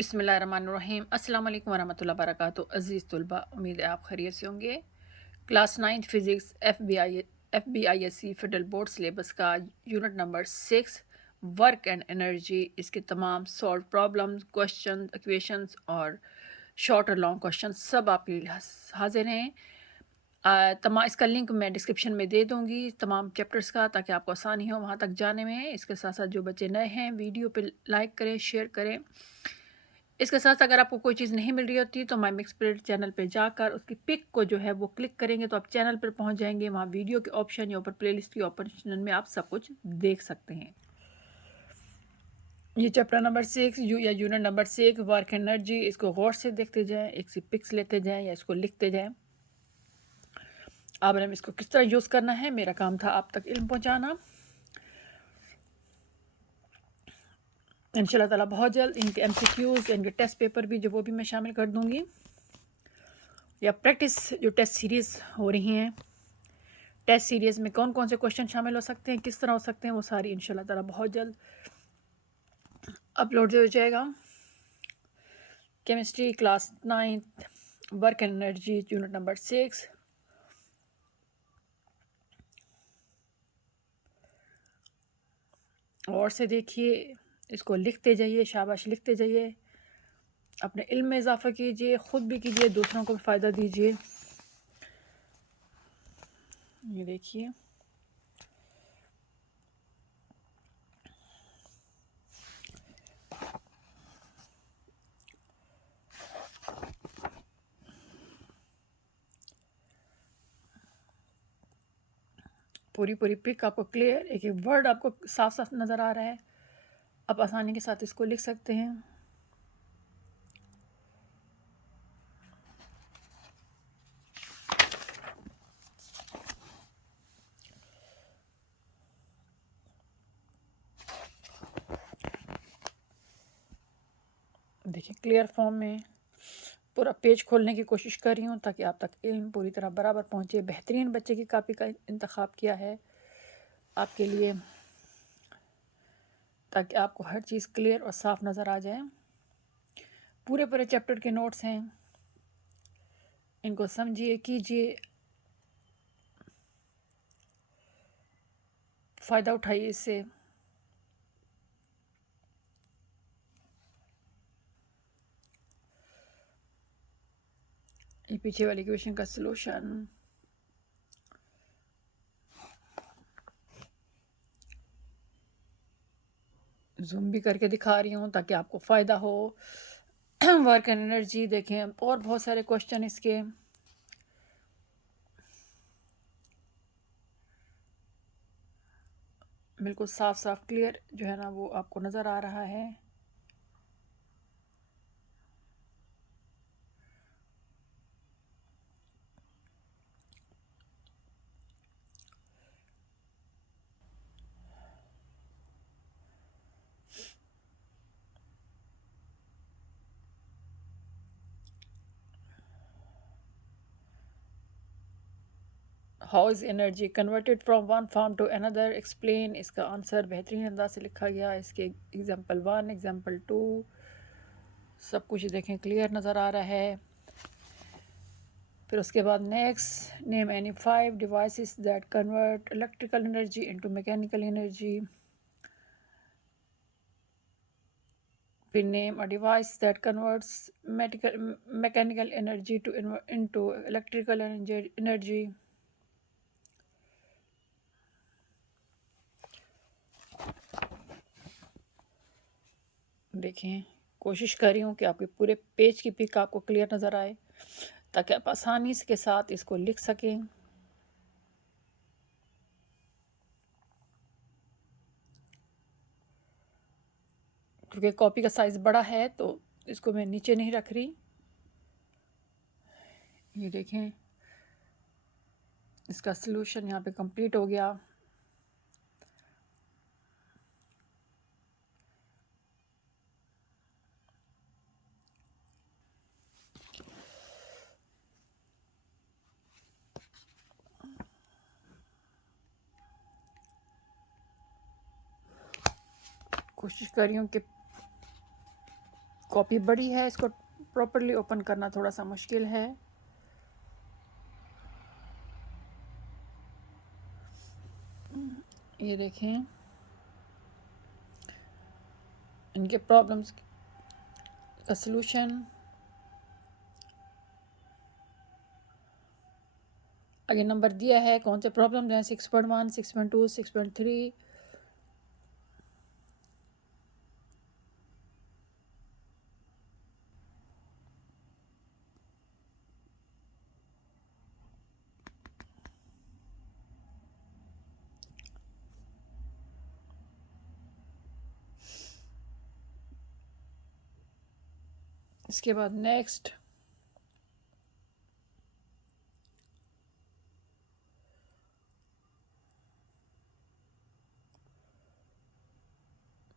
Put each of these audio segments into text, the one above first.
बिस्मिल्लाहिर्रहमानिर्रहीम अस्सलाम वालेकुम वरहमतुल्लाहि वबरकातुहू। अज़ीज़ तुलबा, उम्मीद है आप खैरियत से होंगे। Class 9 physics FBISC federal board syllabus का unit number 6 work and energy, इसके तमाम सॉल्व प्रॉब्लम्स, क्वेश्चन, इक्वेशंस और शॉर्ट और लॉन्ग क्वेश्चन सब आपके लिए हाजिर हैं। इसका लिंक मैं डिस्क्रिप्शन में दे दूँगी तमाम चैप्टर्स का, ताकि आपको आसानी हो वहाँ तक जाने में। इसके साथ साथ जो बच्चे नए हैं, वीडियो पे लाइक करें, शेयर करें। इसके साथ अगर आपको कोई चीज़ नहीं मिल रही होती तो माय मिक्स पीरियड चैनल पे जाकर उसकी पिक को जो है वो क्लिक करेंगे तो आप चैनल पर पहुंच जाएंगे। वहाँ वीडियो के ऑप्शन या ऊपर प्लेलिस्ट के ऑप्शन में आप सब कुछ देख सकते हैं। ये चैप्टर नंबर 6 या यूनिट नंबर 6 वर्क एनर्जी, इसको गौर से देखते जाएं, एक सी पिक्स लेते जाएं या इसको लिखते जाएं। अब हम इसको किस तरह यूज़ करना है, मेरा काम था आप तक इल्म पहुँचाना। इंशाल्लाह ताला बहुत जल्द इनके MCQs, इनके टेस्ट पेपर भी जो वो भी मैं शामिल कर दूँगी, या प्रैक्टिस जो टेस्ट सीरीज़ हो रही हैं, टेस्ट सीरीज़ में कौन कौन से क्वेश्चन शामिल हो सकते हैं, किस तरह हो सकते हैं, वो सारी इंशाल्लाह ताला बहुत जल्द अपलोड हो जाएगा। Chemistry class 9 work energy unit number 6। और से देखिए, इसको लिखते जाइए, शाबाश लिखते जाइए, अपने इल्म में इजाफा कीजिए, ख़ुद भी कीजिए, दूसरों को भी फ़ायदा दीजिए। ये देखिए, पूरी पूरी पिक आपको क्लियर, एक एक वर्ड आपको साफ साफ नज़र आ रहा है, आप आसानी के साथ इसको लिख सकते हैं। देखिए, क्लियर फॉर्म में पूरा पेज खोलने की कोशिश कर रही हूँ ताकि आप तक इल्म पूरी तरह बराबर पहुँचे। बेहतरीन बच्चे की कापी का इंतखाब किया है आपके लिए, ताकि आपको हर चीज़ क्लियर और साफ नज़र आ जाए। पूरे पूरे चैप्टर के नोट्स हैं, इनको समझिए, कीजिए, फ़ायदा उठाइए इससे। ये पीछे वाली क्वेश्चन का सलूशन जूम भी करके दिखा रही हूँ ताकि आपको फ़ायदा हो। वर्क एंड एनर्जी देखें, और बहुत सारे क्वेश्चन इसके, बिल्कुल साफ साफ क्लियर जो है ना वो आपको नज़र आ रहा है। How is energy converted from one form to another, explain. इसका आंसर बेहतरीन अंदाज से लिखा गया। इसके एग्जाम्पल 1, एग्जाम्पल 2 सब कुछ देखें, क्लियर नज़र आ रहा है। फिर उसके बाद next, name any 5 devices that convert electrical energy into mechanical energy. फिर name a device that converts mechanical energy into electrical energy. देखें, कोशिश कर रही हूँ कि आपके पूरे पेज की पिक आपको क्लियर नज़र आए ताकि आप आसानी के साथ इसको लिख सकें। क्योंकि कॉपी का साइज़ बड़ा है तो इसको मैं नीचे नहीं रख रही। ये देखें, इसका सलूशन यहाँ पे कंप्लीट हो गया। कोशिश कर रही हूँ कि कॉपी बड़ी है, इसको प्रॉपरली ओपन करना थोड़ा सा मुश्किल है। ये देखें इनके प्रॉब्लम्स का सलूशन। आगे नंबर दिया है कौन से प्रॉब्लम हैं, 6.1, 6.2, 6.3। इसके बाद नेक्स्ट,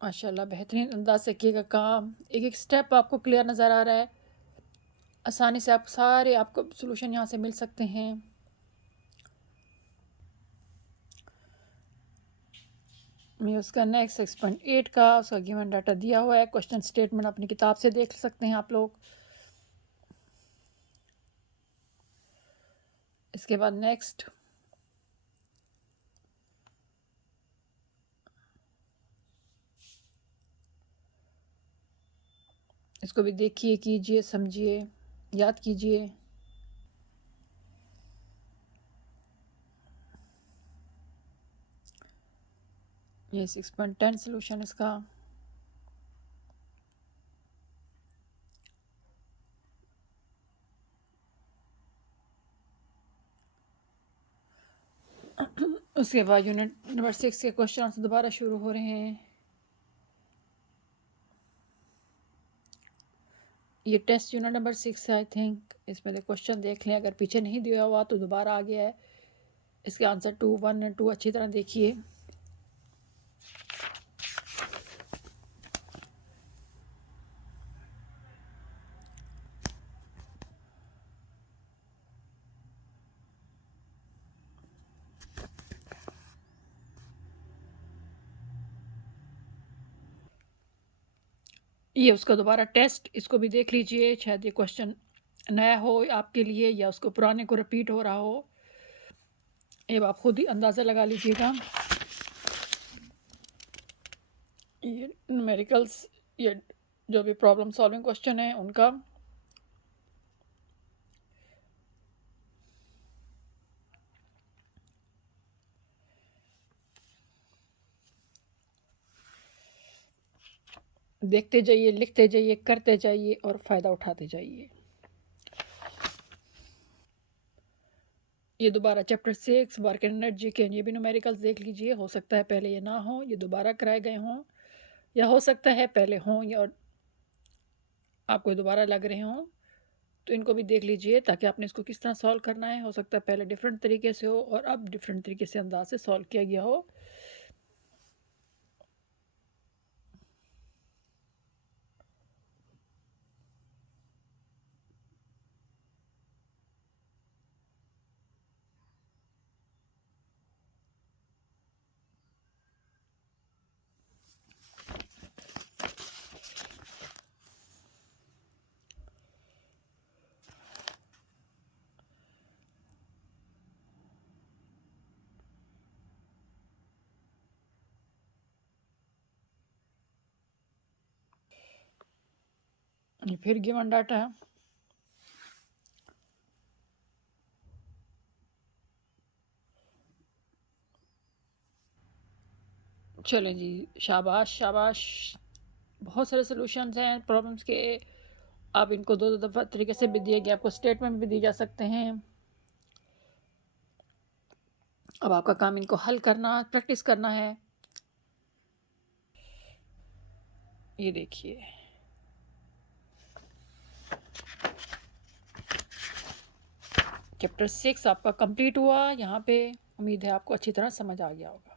माशाल्लाह बेहतरीन अंदाज से किएगा काम। एक एक स्टेप आपको क्लियर नज़र आ रहा है, आसानी से आप सारे आपको सॉल्यूशन यहाँ से मिल सकते हैं। मैं उसका नेक्स्ट 6.8 का उसका गिवन डाटा दिया हुआ है, क्वेश्चन स्टेटमेंट अपनी किताब से देख सकते हैं आप लोग। इसके बाद नेक्स्ट, इसको भी देखिए, कीजिए, समझिए, याद कीजिए। ये 6.10 सॉल्यूशन इसका। उसके बाद यूनिट नंबर 6 के क्वेश्चन दोबारा शुरू हो रहे हैं। ये टेस्ट यूनिट नंबर 6 है आई थिंक। इसमें क्वेश्चन देख लें, अगर पीछे नहीं दिया हुआ तो दोबारा आ गया है। इसके आंसर 2, 1 और 2 अच्छी तरह देखिए। ये उसका दोबारा टेस्ट, इसको भी देख लीजिए, शायद ये क्वेश्चन नया हो आपके लिए या उसको पुराने को रिपीट हो रहा हो। ये आप खुद ही अंदाज़ा लगा लीजिएगा। ये न्यूमेरिकल्स, ये जो भी प्रॉब्लम सॉल्विंग क्वेश्चन है उनका। देखते जाइए, लिखते जाइए, करते जाइए और फ़ायदा उठाते जाइए। ये दोबारा चैप्टर 6 वर्क एनर्जी के ये भी न्यूमेरिकल्स देख लीजिए। हो सकता है पहले ये ना हो, ये दोबारा कराए गए हों, या हो सकता है पहले हों या आपको दोबारा लग रहे हों। तो इनको भी देख लीजिए ताकि आपने इसको किस तरह सॉल्व करना है। हो सकता है पहले डिफरेंट तरीके से हो और अब डिफरेंट तरीके से अंदाज से सॉल्व किया गया हो। ये फिर गिवन डाटा है। चलें जी, शाबाश शाबाश। बहुत सारे सॉल्यूशंस हैं प्रॉब्लम्स के। आप इनको दो दो दफ़ा तरीके से भी दिए गए, आपको स्टेटमेंट भी दिए जा सकते हैं। अब आपका काम इनको हल करना, प्रैक्टिस करना है। ये देखिए, चैप्टर 6 आपका कंप्लीट हुआ। यहाँ पे उम्मीद है आपको अच्छी तरह समझ आ गया होगा।